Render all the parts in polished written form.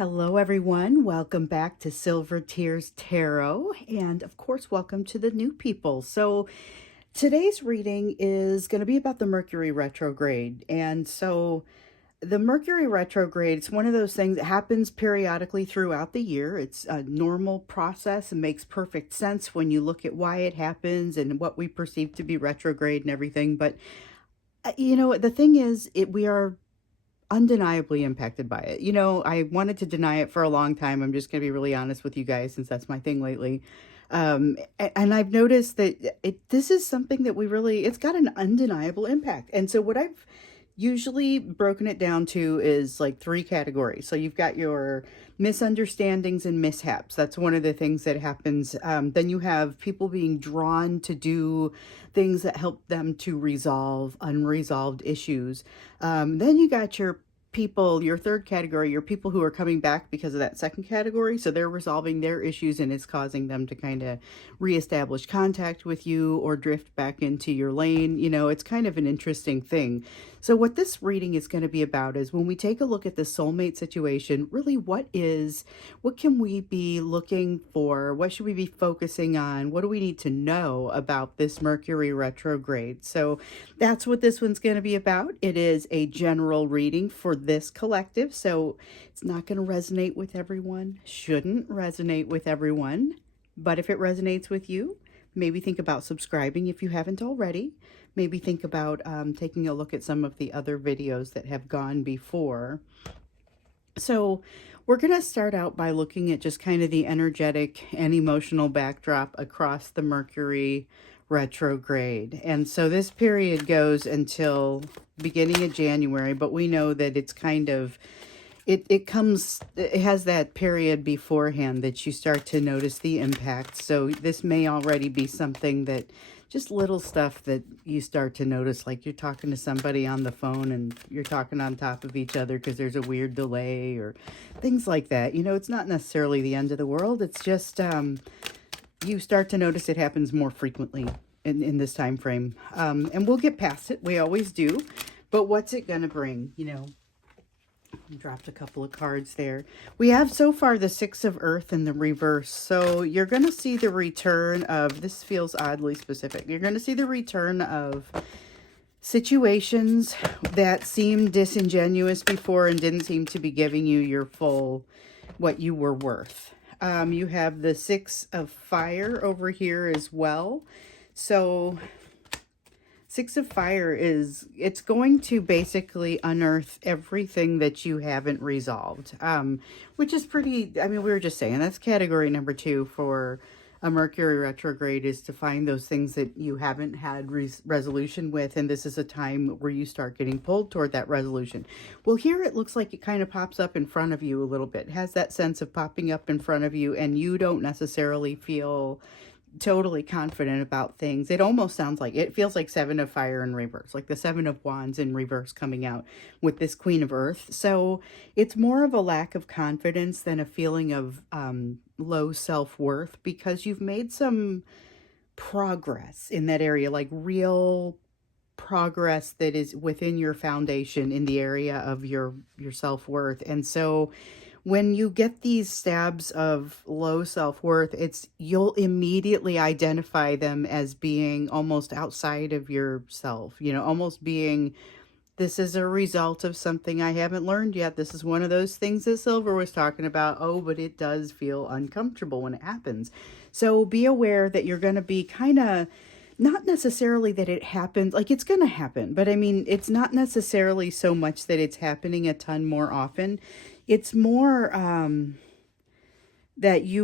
Hello, everyone. Welcome back to Silver Tears Tarot. And of course, welcome to the new people. So, today's reading is going to be about the Mercury retrograde. And so, the Mercury retrograde, it's one of those things that happens periodically throughout the year. It's a normal process and makes perfect sense when you look at why it happens and what we perceive to be retrograde and everything. But, the thing is, we are undeniably impacted by it. I wanted to deny it for a long time. I'm just going to be really honest with you guys since that's my thing lately. And I've noticed that this is something that it's got an undeniable impact. And so what I've usually broken it down to is like three categories. So you've got your misunderstandings and mishaps. That's one of the things that happens. Then you have people being drawn to do things that help them to resolve unresolved issues. Then you got your third category, your people who are coming back because of that second category. So they're resolving their issues and it's causing them to kind of reestablish contact with you or drift back into your lane. It's kind of an interesting thing. So what this reading is going to be about is when we take a look at the soulmate situation, really what can we be looking for? What should we be focusing on? What do we need to know about this Mercury retrograde? So that's what this one's going to be about. It is a general reading for this collective, so it's not going to resonate with everyone, shouldn't resonate with everyone, but if it resonates with you, maybe think about subscribing if you haven't already. Maybe think about taking a look at some of the other videos that have gone before. So we're going to start out by looking at just kind of the energetic and emotional backdrop across the Mercury retrograde. And so this period goes until beginning of January, but we know that it's kind of it has that period beforehand that you start to notice the impact. So this may already be something that just little stuff that you start to notice, like you're talking to somebody on the phone and you're talking on top of each other because there's a weird delay or things like that. It's not necessarily the end of the world. It's just you start to notice it happens more frequently in this time frame. And we'll get past it. We always do. But what's it going to bring? Dropped a couple of cards there. We have so far the Six of Earth in the reverse. So you're going to see the return of, this feels oddly specific. You're going to see the return of situations that seemed disingenuous before and didn't seem to be giving you your full, what you were worth. You have the Six of Fire over here as well. So Six of Fire it's going to basically unearth everything that you haven't resolved, which is pretty, we were just saying, that's category number 2 for a Mercury retrograde, is to find those things that you haven't had resolution with, and this is a time where you start getting pulled toward that resolution. Well, here it looks like it kind of pops up in front of you a little bit. It has that sense of popping up in front of you, and you don't necessarily feel totally confident about things. It almost sounds like, it feels like Seven of Fire in reverse, like the Seven of Wands in reverse coming out with this Queen of Earth. So it's more of a lack of confidence than a feeling of low self-worth, because you've made some progress in that area, like real progress that is within your foundation in the area of your self-worth. And so when you get these stabs of low self-worth, you'll immediately identify them as being almost outside of yourself, almost being, this is a result of something I haven't learned yet. This is one of those things that Silver was talking about. Oh, but it does feel uncomfortable when it happens. So be aware that you're going to be kind of, not necessarily that it happens, like it's going to happen, but it's not necessarily so much that it's happening a ton more often. It's more that it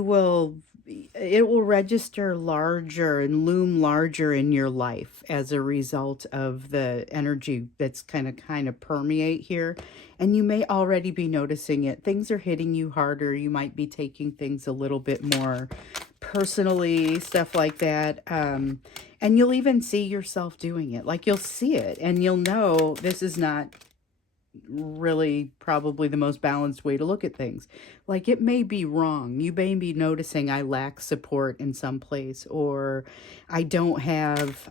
will register larger and loom larger in your life as a result of the energy that's kind of permeate here. And you may already be noticing it. Things are hitting you harder. You might be taking things a little bit more personally, stuff like that. And you'll even see yourself doing it. Like you'll see it and you'll know this is not really probably the most balanced way to look at things. Like it may be wrong. You may be noticing I lack support in some place, or I don't have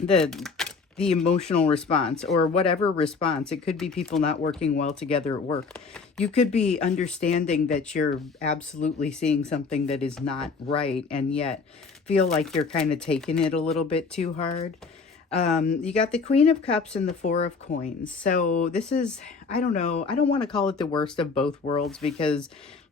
the the emotional response or whatever response. It could be people not working well together at work. You could be understanding that you're absolutely seeing something that is not right and yet feel like you're kind of taking it a little bit too hard. You got the Queen of Cups and the Four of Coins. So this is, I don't know, I don't want to call it the worst of both worlds because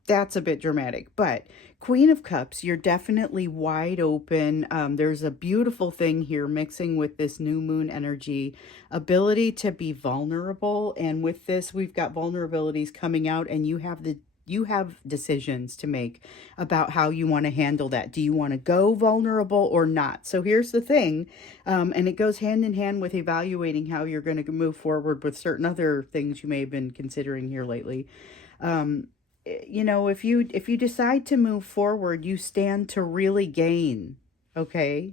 that's a bit dramatic. But Queen of Cups, you're definitely wide open. There's a beautiful thing here mixing with this new moon energy, ability to be vulnerable. And with this, we've got vulnerabilities coming out, and you have decisions to make about how you want to handle that. Do you want to go vulnerable or not? So here's the thing, and it goes hand in hand with evaluating how you're going to move forward with certain other things you may have been considering here lately. If you decide to move forward, you stand to really gain, okay?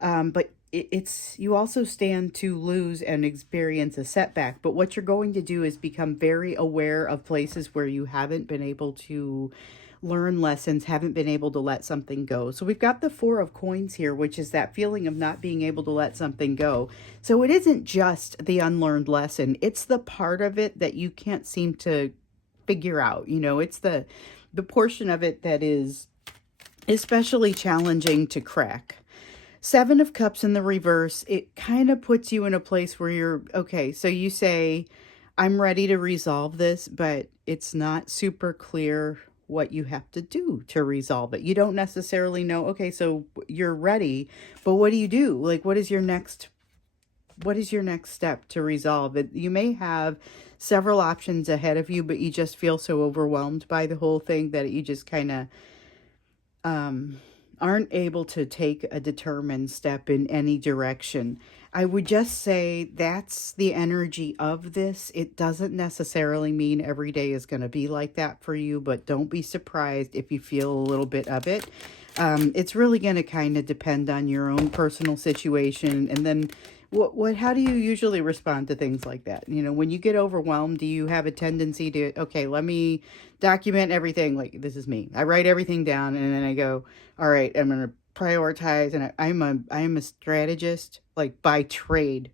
But it's you also stand to lose and experience a setback. But what you're going to do is become very aware of places where you haven't been able to learn lessons, haven't been able to let something go. So we've got the Four of Coins here, which is that feeling of not being able to let something go. So it isn't just the unlearned lesson, it's the part of it that you can't seem to figure out. It's the portion of it that is especially challenging to crack. Seven of Cups in the reverse, it kind of puts you in a place where you're, okay, so you say, I'm ready to resolve this, but it's not super clear what you have to do to resolve it. You don't necessarily know, okay, so you're ready, but what do you do? Like, what is your next step to resolve it? You may have several options ahead of you, but you just feel so overwhelmed by the whole thing that you just kind of aren't able to take a determined step in any direction. I would just say that's the energy of this. It doesn't necessarily mean every day is going to be like that for you, but don't be surprised if you feel a little bit of it. It's really going to kind of depend on your own personal situation. And then how do you usually respond to things like that? When you get overwhelmed, do you have a tendency to, okay, let me document everything? Like, this is me. I write everything down and then I go, all right, I'm going to prioritize. And I'm a strategist, like, by trade.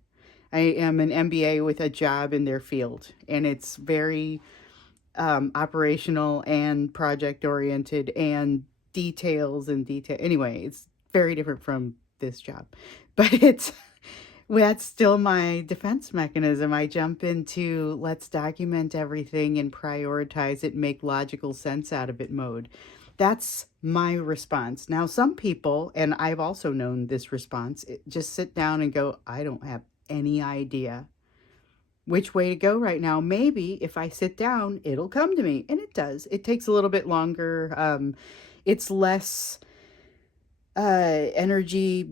I am an MBA with a job in their field, and it's very operational and project oriented and details and detail. Anyway, it's very different from this job, but that's still my defense mechanism. I jump into let's document everything and prioritize it, make logical sense out of it mode. That's my response. Now, some people, and I've also known this response, just sit down and go, I don't have any idea which way to go right now. Maybe if I sit down, it'll come to me. And it does. It takes a little bit longer. It's less energy,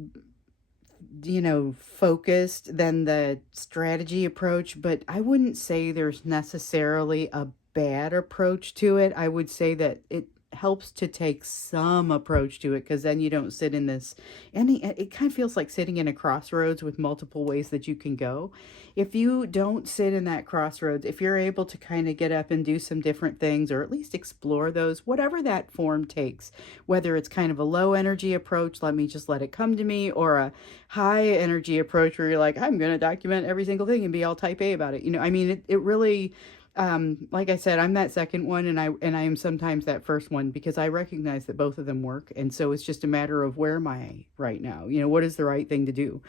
focused than the strategy approach, but I wouldn't say there's necessarily a bad approach to it. I would say that it helps to take some approach to it, because then you don't sit in this, and it kind of feels like sitting in a crossroads with multiple ways that you can go. If you don't sit in that crossroads, if you're able to kind of get up and do some different things, or at least explore those, whatever that form takes, whether it's kind of a low energy approach, let me just let it come to me, or a high energy approach where you're like, I'm going to document every single thing and be all type A about it. It really, like I said, I'm that second one, and I am sometimes that first one, because I recognize that both of them work. And so it's just a matter of, where am I right now? What is the right thing to do?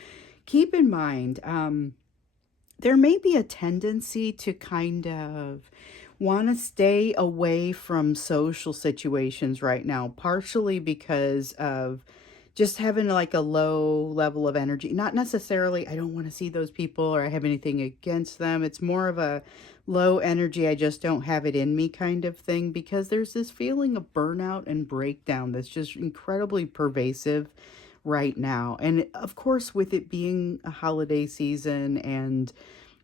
Keep in mind, there may be a tendency to kind of want to stay away from social situations right now, partially because of just having like a low level of energy. Not necessarily, I don't want to see those people or I have anything against them. It's more of a low energy, I just don't have it in me kind of thing, because there's this feeling of burnout and breakdown that's just incredibly pervasive right now. And of course, with it being a holiday season, and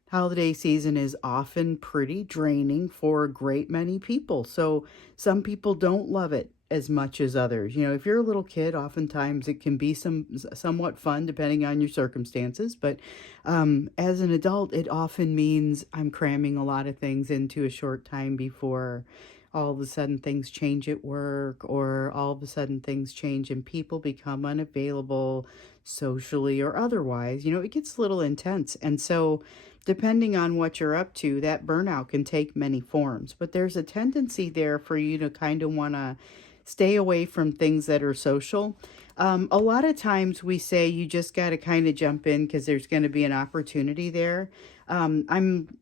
holiday season is often pretty draining for a great many people. So some people don't love it as much as others. If you're a little kid, oftentimes it can be somewhat fun depending on your circumstances. But as an adult, it often means I'm cramming a lot of things into a short time before all of a sudden things change at work, or all of a sudden things change and people become unavailable socially or otherwise. It gets a little intense. And so, depending on what you're up to, that burnout can take many forms. But there's a tendency there for you to kind of want to stay away from things that are social. A lot of times we say you just got to kind of jump in because there's going to be an opportunity there. I'm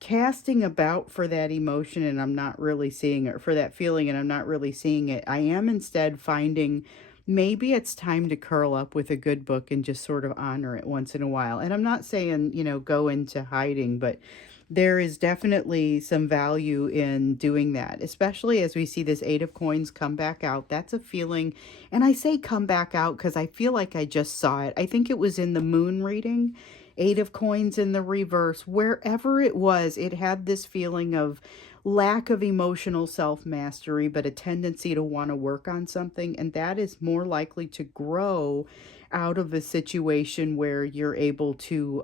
casting about for that emotion and I'm not really seeing it, for that feeling, and I'm not really seeing it. I am instead finding maybe it's time to curl up with a good book and just sort of honor it once in a while. And I'm not saying, go into hiding, but there is definitely some value in doing that, especially as we see this Eight of Coins come back out. That's a feeling. And I say come back out because I feel like I just saw it. I think it was in the moon reading. Eight of Coins in the reverse, wherever it was, it had this feeling of lack of emotional self-mastery, but a tendency to want to work on something. And that is more likely to grow out of a situation where you're able to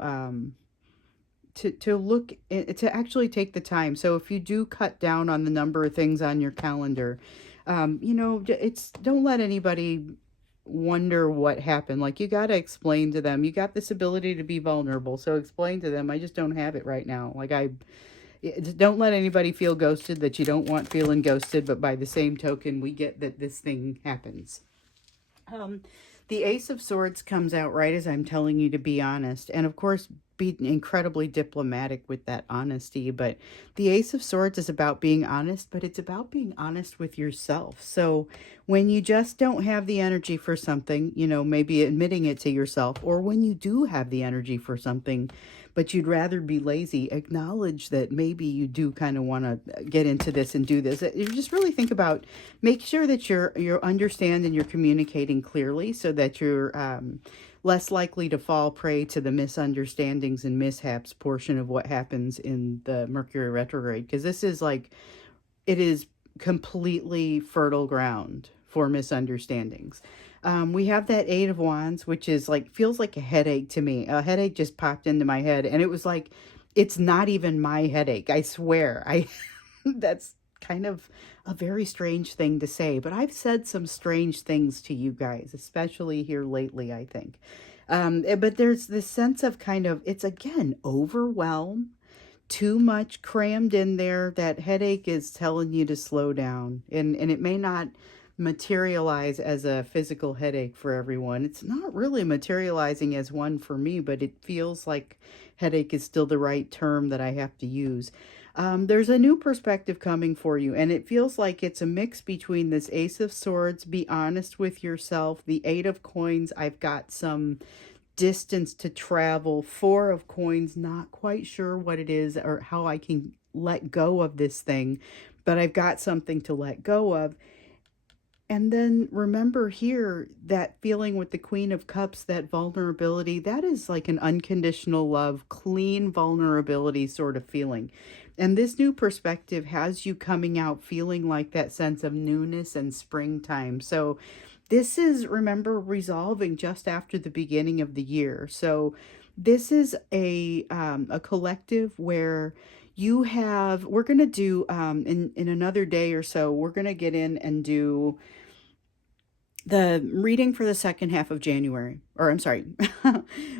look to actually take the time. So if you do cut down on the number of things on your calendar, it's don't let anybody wonder what happened. Like, you got to explain to them, you got this ability to be vulnerable, so explain to them, I just don't have it right now. Like, I don't let anybody feel ghosted that you don't want feeling ghosted, but by the same token, we get that this thing happens. The Ace of Swords comes out right as I'm telling you to be honest. And of course, be incredibly diplomatic with that honesty. But the Ace of Swords is about being honest, but it's about being honest with yourself. So when you just don't have the energy for something, maybe admitting it to yourself, or when you do have the energy for something, but you'd rather be lazy, acknowledge that maybe you do kind of want to get into this and do this. You just really think about, make sure that you're understand and you're communicating clearly so that you're less likely to fall prey to the misunderstandings and mishaps portion of what happens in the Mercury retrograde. Because this is like, it is completely fertile ground for misunderstandings. We have that Eight of Wands, which is like, feels like a headache to me. A headache just popped into my head, and it was like, it's not even my headache. I swear. That's kind of a very strange thing to say, but I've said some strange things to you guys, especially here lately, I think. But there's this sense of kind of, it's again, overwhelm, too much crammed in there. That headache is telling you to slow down, and it may not materialize as a physical headache for everyone. It's not really materializing as one for me, but it feels like headache is still the right term that I have to use. There's a new perspective coming for you, and it feels like it's a mix between this Ace of Swords, be honest with yourself, the Eight of Coins, I've got some distance to travel, Four of Coins, not quite sure what it is or how I can let go of this thing, but I've got something to let go of. And then remember here, that feeling with the Queen of Cups, that vulnerability, that is like an unconditional love, clean vulnerability sort of feeling. And this new perspective has you coming out feeling like that sense of newness and springtime. So this is, remember, resolving just after the beginning of the year. So this is a collective where you have, we're going to do, in another day or so, we're going to get in and do the reading for the second half of January, or I'm sorry,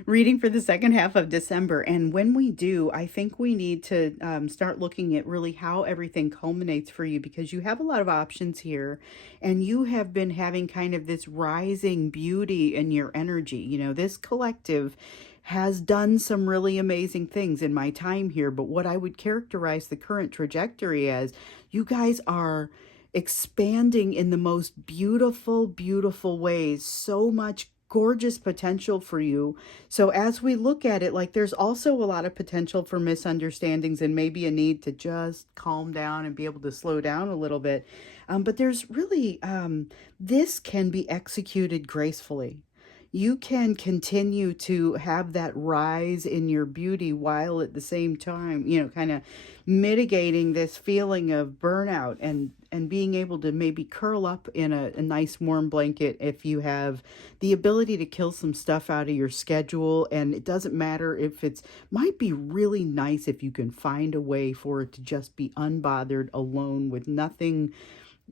reading for the second half of December. And when we do, I think we need to start looking at really how everything culminates for you, because you have a lot of options here, and you have been having kind of this rising beauty in your energy. This collective has done some really amazing things in my time here, but what I would characterize the current trajectory as, you guys are expanding in the most beautiful, beautiful ways. So much gorgeous potential for you. So as we look at it, like, there's also a lot of potential for misunderstandings and maybe a need to just calm down and be able to slow down a little bit. But there's really, this can be executed gracefully. you can continue to have that rise in your beauty while at the same time, kind of mitigating this feeling of burnout, and being able to maybe curl up in a nice warm blanket if you have the ability to kill some stuff out of your schedule. And it doesn't matter if it's, might be really nice if you can find a way for it to just be unbothered, alone, with nothing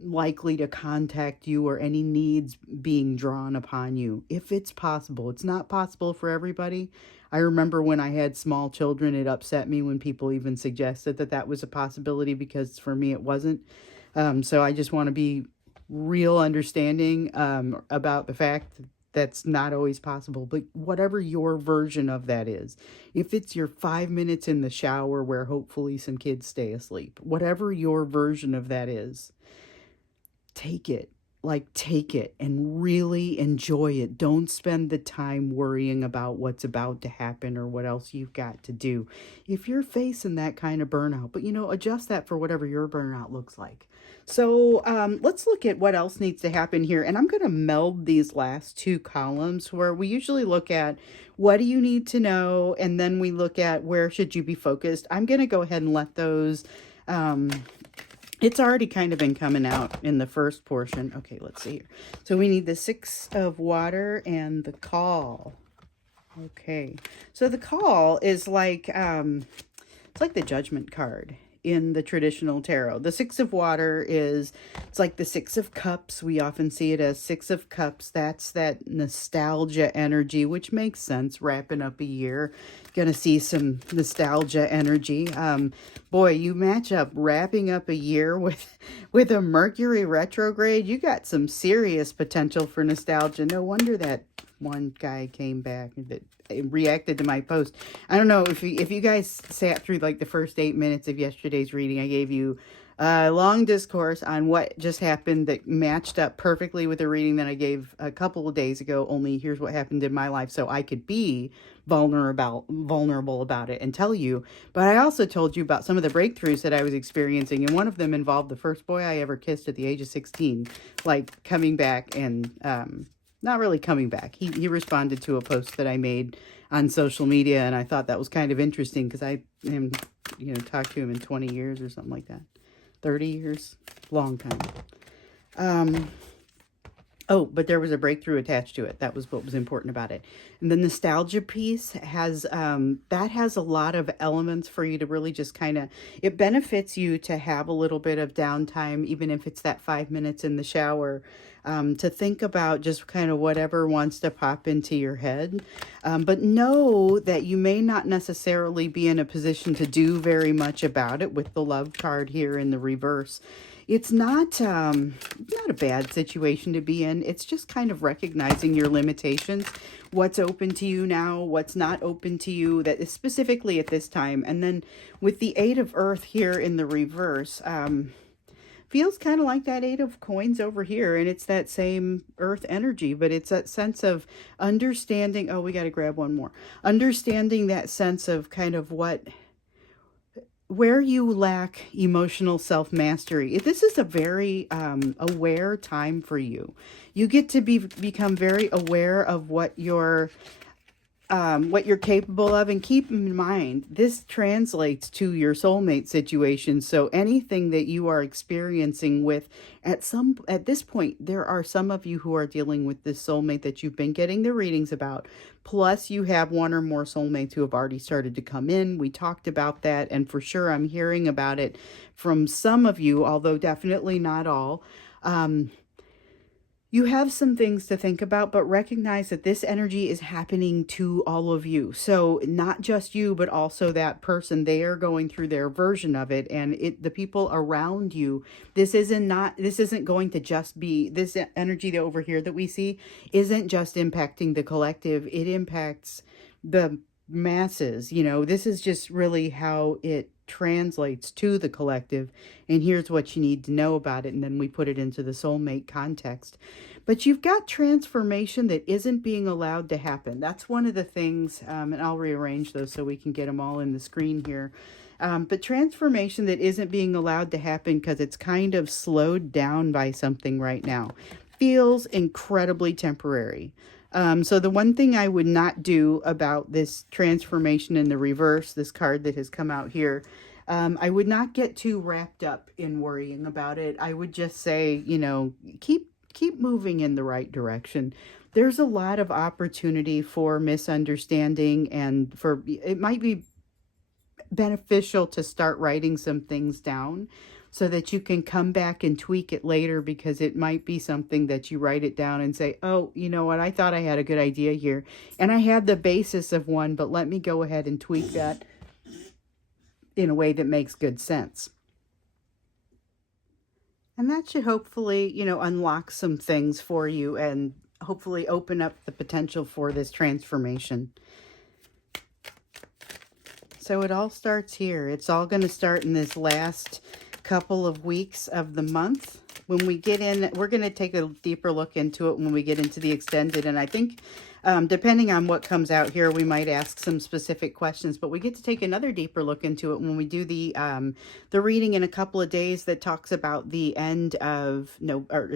likely to contact you or any needs being drawn upon you, if it's possible. It's not possible for everybody. I remember when I had small children, it upset me when people even suggested that that was a possibility, because for me it wasn't. So I just want to be real understanding about the fact that's not always possible. But whatever your version of that is, if it's your 5 minutes in the shower where hopefully some kids stay asleep, whatever your version of that is, take it. Take it and really enjoy it. Don't spend the time worrying about what's about to happen or what else you've got to do if you're facing that kind of burnout. But, adjust that for whatever your burnout looks like. So let's look at what else needs to happen here. And I'm going to meld these last two columns, where we usually look at what do you need to know, and then we look at where should you be focused. I'm going to go ahead and let those... it's already kind of been coming out in the first portion. Okay, let's see here. So we need the 6 of water and the call. Okay, so the call is like, it's like the judgment card in the traditional tarot. The 6 of water it's like the 6 of cups. We often see it as 6 of cups. That's that nostalgia energy, which makes sense. Wrapping up a year, gonna see some nostalgia energy. Boy, you match up wrapping up a year with a Mercury retrograde. You got some serious potential for nostalgia. No wonder that one guy came back that reacted to my post. I don't know if you guys sat through like the first 8 minutes of yesterday's reading. I gave you a long discourse on what just happened that matched up perfectly with the reading that I gave a couple of days ago. Only here's what happened in my life, so I could be vulnerable about it and tell you. But I also told you about some of the breakthroughs that I was experiencing, and one of them involved the first boy I ever kissed at the age of 16, like coming back and not really coming back. He responded to a post that I made on social media, and I thought that was kind of interesting because I haven't, talked to him in 20 years or something like that. 30 years, long time. Oh, but there was a breakthrough attached to it. That was what was important about it. And the nostalgia piece has, that has a lot of elements for you to really just kind of, it benefits you to have a little bit of downtime, even if it's that 5 minutes in the shower, to think about just kind of whatever wants to pop into your head. But know that you may not necessarily be in a position to do very much about it with the love card here in the reverse. It's not a bad situation to be in. It's just kind of recognizing your limitations, what's open to you now, what's not open to you, that is specifically at this time. And then with the 8 of Earth here in the reverse, feels kind of like that 8 of coins over here, and it's that same Earth energy, but it's that sense of understanding. Oh, we got to grab one more. Understanding that sense of kind of where you lack emotional self-mastery. This is a very aware time for you. You get to become very aware of what you're capable of, and keep in mind, this translates to your soulmate situation. So anything that you are experiencing with, at this point, there are some of you who are dealing with this soulmate that you've been getting the readings about. Plus, you have one or more soulmates who have already started to come in. We talked about that, and for sure, I'm hearing about it from some of you, although definitely not all. You have some things to think about, but recognize that this energy is happening to all of you. So not just you, but also that person. They are going through their version of it, and the people around you. This isn't going to just be this energy over here that we see isn't just impacting the collective. It impacts the masses. This is just really how it translates to the collective, and here's what you need to know about it, and then we put it into the soulmate context. But you've got transformation that isn't being allowed to happen. That's one of the things, and I'll rearrange those so we can get them all in the screen here. But transformation that isn't being allowed to happen because it's kind of slowed down by something right now feels incredibly temporary. So the one thing I would not do about this transformation in the reverse, this card that has come out here, I would not get too wrapped up in worrying about it. I would just say, keep moving in the right direction. There's a lot of opportunity for misunderstanding, and for it might be beneficial to start writing some things down so that you can come back and tweak it later, because it might be something that you write it down and say, oh, you know what, I thought I had a good idea here and I had the basis of one, but let me go ahead and tweak that in a way that makes good sense. And that should hopefully, unlock some things for you and hopefully open up the potential for this transformation. So it all starts here. It's all going to start in this last couple of weeks of the month. When we get in, we're going to take a deeper look into it when we get into the extended. And I think depending on what comes out here, we might ask some specific questions, but we get to take another deeper look into it when we do the reading in a couple of days that talks about the end of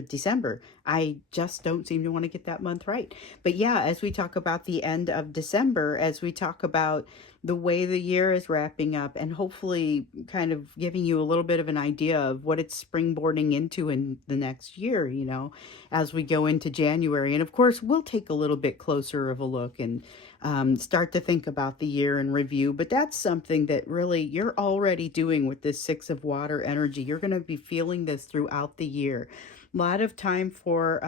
December. I just don't seem to want to get that month right. But yeah, as we talk about the end of December, as we talk about the way the year is wrapping up, and hopefully kind of giving you a little bit of an idea of what it's springboarding into in the next year, as we go into January. And of course, we'll take a little bit closer of a look and start to think about the year and review. But that's something that really you're already doing with this Six of Water energy. You're going to be feeling this throughout the year. A lot of time for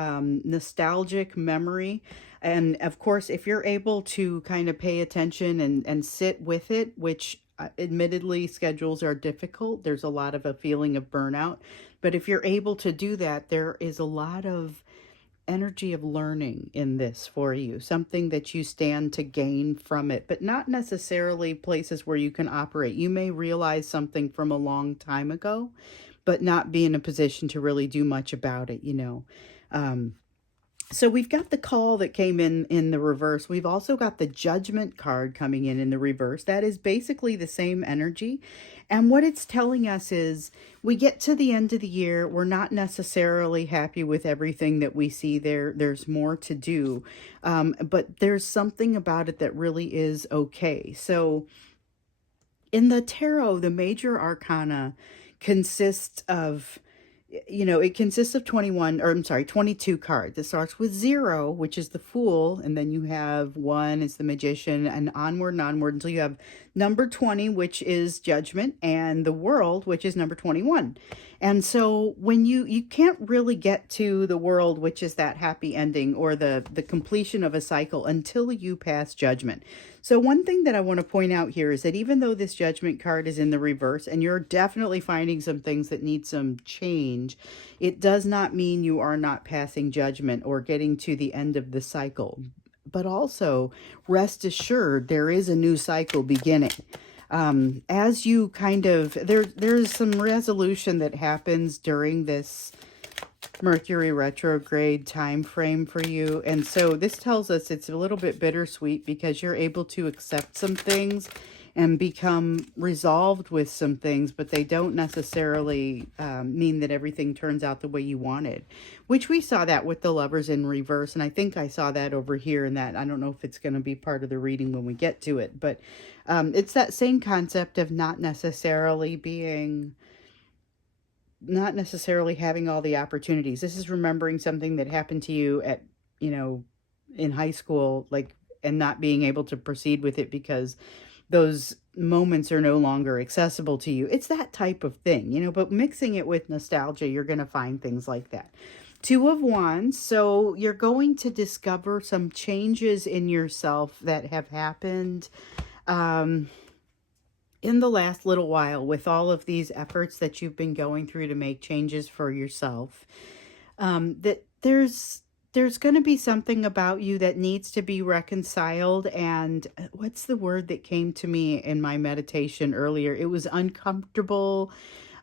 nostalgic memory. And of course, if you're able to kind of pay attention and sit with it, which admittedly schedules are difficult, there's a lot of a feeling of burnout. But if you're able to do that, there is a lot of energy of learning in this for you, something that you stand to gain from it, but not necessarily places where you can operate. You may realize something from a long time ago, but not be in a position to really do much about it, So we've got the call that came in the reverse. We've also got the judgment card coming in the reverse. That is basically the same energy. And what it's telling us is we get to the end of the year. We're not necessarily happy with everything that we see there. There's more to do. But there's something about it that really is okay. So in the tarot, the major arcana consists of, it consists of 22 cards. It starts with 0, which is the Fool, and then you have 1 is the Magician, and onward until you have number 20, which is Judgment, and the World, which is number 21. And so when you can't really get to the World, which is that happy ending or the completion of a cycle, until you pass Judgment. So one thing that I want to point out here is that even though this Judgment card is in the reverse, and you're definitely finding some things that need some change, it does not mean you are not passing Judgment or getting to the end of the cycle. But also, rest assured, there is a new cycle beginning. As you kind of, there's some resolution that happens during this Mercury retrograde time frame for you. And so this tells us it's a little bit bittersweet, because you're able to accept some things and become resolved with some things, but they don't necessarily mean that everything turns out the way you wanted, which we saw that with the Lovers in reverse. And I think I saw that over here, and that I don't know if it's going to be part of the reading when we get to it, but it's that same concept of not necessarily having all the opportunities. This is remembering something that happened to you at, in high school, and not being able to proceed with it because those moments are no longer accessible to you. It's that type of thing, but mixing it with nostalgia, you're going to find things like that. 2 of Wands. So you're going to discover some changes in yourself that have happened, in the last little while, with all of these efforts that you've been going through to make changes for yourself, that there's going to be something about you that needs to be reconciled. And what's the word that came to me in my meditation earlier? It was uncomfortable.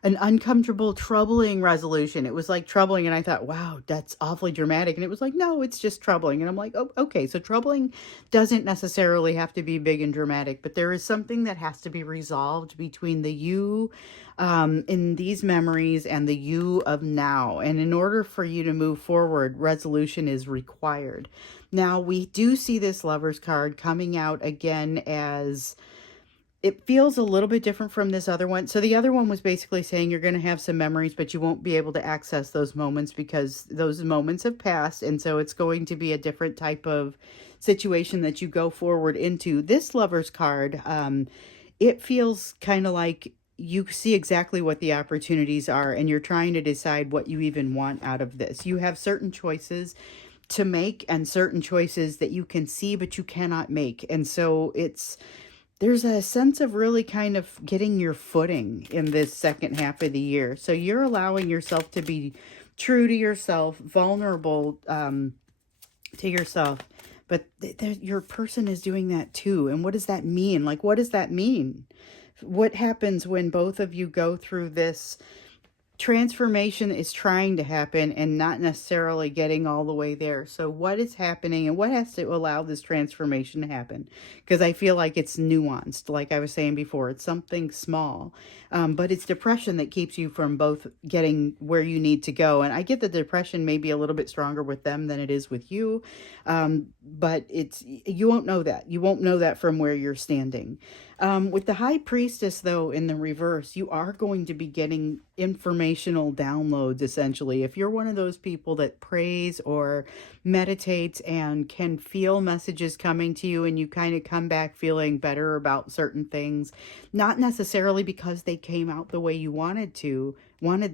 an uncomfortable, troubling resolution. It was like troubling, and I thought, wow, that's awfully dramatic. And it was like, no, it's just troubling. And I'm like, oh, okay, so troubling doesn't necessarily have to be big and dramatic, but there is something that has to be resolved between the you in these memories and the you of now. And in order for you to move forward, resolution is required. Now, we do see this Lover's card coming out again as it feels a little bit different from this other one. So the other one was basically saying you're going to have some memories, but you won't be able to access those moments because those moments have passed. And so it's going to be a different type of situation that you go forward into. This Lover's card, it feels kind of like you see exactly what the opportunities are, and you're trying to decide what you even want out of this. You have certain choices to make and certain choices that you can see, but you cannot make. And so there's a sense of really kind of getting your footing in this second half of the year. So you're allowing yourself to be true to yourself, vulnerable to yourself. But your person is doing that too. And what does that mean? Like, what does that mean? What happens when both of you go through this transformation is trying to happen and not necessarily getting all the way there? So what is happening and what has to allow this transformation to happen? Because I feel like it's nuanced. Like I was saying before, it's something small, but it's depression that keeps you from both getting where you need to go. And I get the depression may be a little bit stronger with them than it is with you, but you won't know that. You won't know that from where you're standing. With the High Priestess, though, in the reverse, you are going to be getting informational downloads, essentially. If you're one of those people that prays or meditates and can feel messages coming to you and you kind of come back feeling better about certain things, not necessarily because they came out the way you wanted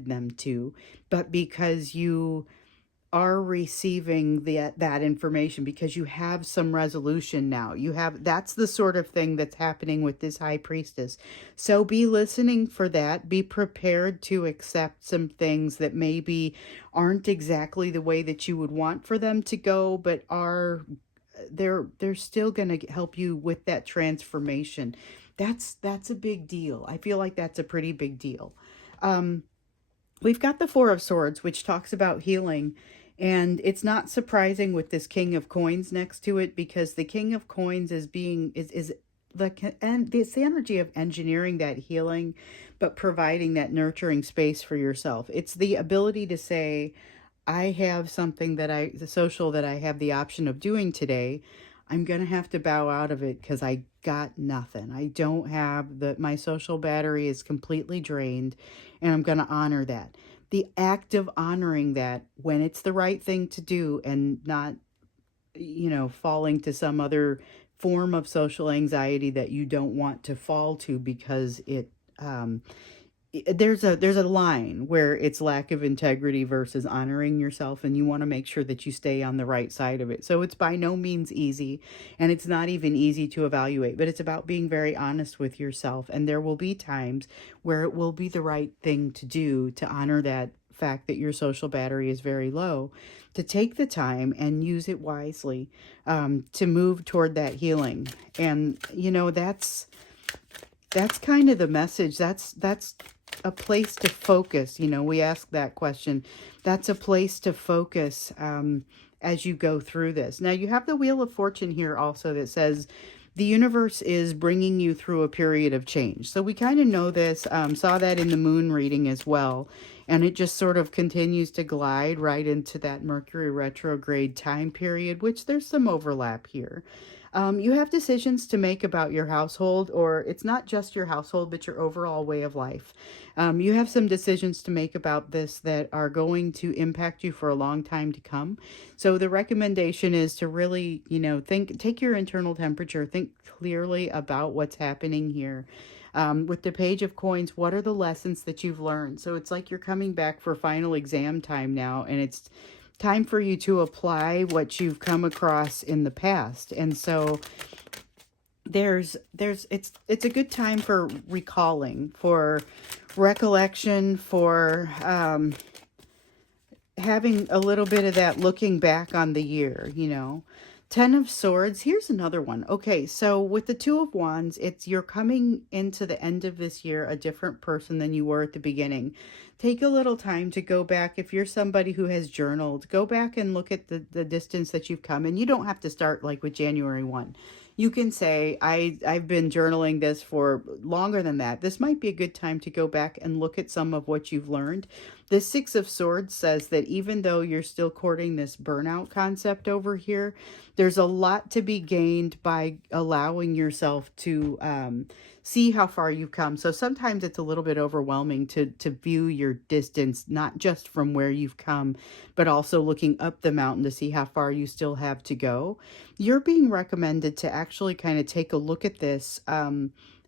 them to, but because you are receiving that information because you have some resolution now. That's the sort of thing that's happening with this High Priestess. So be listening for that. Be prepared to accept some things that maybe aren't exactly the way that you would want for them to go, but they're still going to help you with that transformation. That's a big deal. I feel like that's a pretty big deal. We've got the Four of Swords, which talks about healing. And it's not surprising with this King of Coins next to it, because the King of Coins is this energy of engineering that healing, but providing that nurturing space for yourself. It's the ability to say, I have something the social that I have the option of doing today. I'm going to have to bow out of it because I got nothing. I don't have my social battery is completely drained, and I'm going to honor that. The act of honoring that when it's the right thing to do and not, falling to some other form of social anxiety that you don't want to fall to because there's a line where it's lack of integrity versus honoring yourself, and you want to make sure that you stay on the right side of it. So it's by no means easy, and it's not even easy to evaluate, but it's about being very honest with yourself. And there will be times where it will be the right thing to do to honor that fact that your social battery is very low, to take the time and use it wisely, to move toward that healing. And that's kind of the message. That's a place to focus. We ask that question. That's a place to focus as you go through this. Now, you have the Wheel of Fortune here also that says the universe is bringing you through a period of change. So we kind of know this, saw that in the moon reading as well. And it just sort of continues to glide right into that Mercury retrograde time period, which there's some overlap here. You have decisions to make about your household, or it's not just your household, but your overall way of life. You have some decisions to make about this that are going to impact you for a long time to come. So the recommendation is to really, take your internal temperature, think clearly about what's happening here. With the Page of Coins, what are the lessons that you've learned? So it's like you're coming back for final exam time now, and it's time for you to apply what you've come across in the past. And so it's a good time for recalling, for recollection, for having a little bit of that looking back on the year, Ten of Swords. Here's another one. Okay, so with the Two of Wands, it's you're coming into the end of this year a different person than you were at the beginning. Take a little time to go back. If you're somebody who has journaled, go back and look at the distance that you've come. And you don't have to start like with January 1. You can say, I've been journaling this for longer than that. This might be a good time to go back and look at some of what you've learned. The Six of Swords says that even though you're still courting this burnout concept over here, there's a lot to be gained by allowing yourself to see how far you've come. So sometimes it's a little bit overwhelming to view your distance, not just from where you've come, but also looking up the mountain to see how far you still have to go. You're being recommended to actually kind of take a look at this,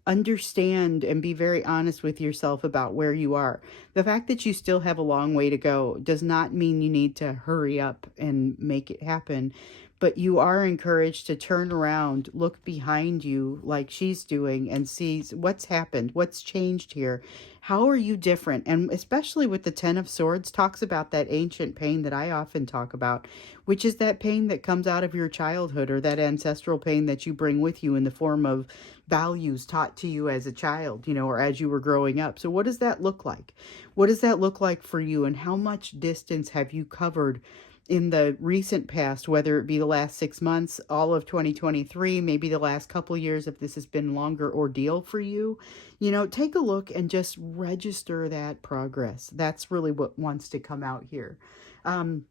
understand and be very honest with yourself about where you are. The fact that you still have a long way to go does not mean you need to hurry up and make it happen, but you are encouraged to turn around, look behind you like she's doing, and see what's happened, what's changed here. How are you different? And especially with the Ten of Swords, talks about that ancient pain that I often talk about, which is that pain that comes out of your childhood, or that ancestral pain that you bring with you in the form of values taught to you as a child, or as you were growing up. So what does that look like? What does that look like for you? And how much distance have you covered in the recent past, whether it be the last 6 months, all of 2023, maybe the last couple years, if this has been longer ordeal for you? Take a look and just register that progress. That's really what wants to come out here. So I'm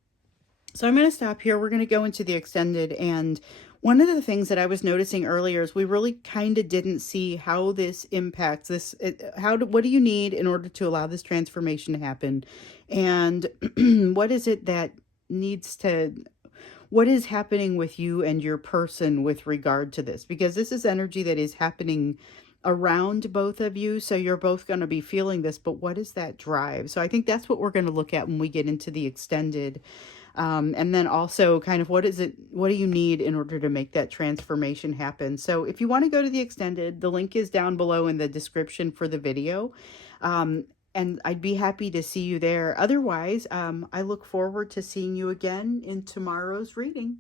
going to stop here. We're going to go into the extended. And one of the things that I was noticing earlier is we really kind of didn't see how this impacts this. What do you need in order to allow this transformation to happen? And what is it that what is happening with you and your person with regard to this? Because this is energy that is happening around both of you. So you're both going to be feeling this, but what is that drive? So I think that's what we're going to look at when we get into the extended. And then also kind of what do you need in order to make that transformation happen? So if you want to go to the extended, the link is down below in the description for the video. And I'd be happy to see you there. Otherwise, I look forward to seeing you again in tomorrow's reading.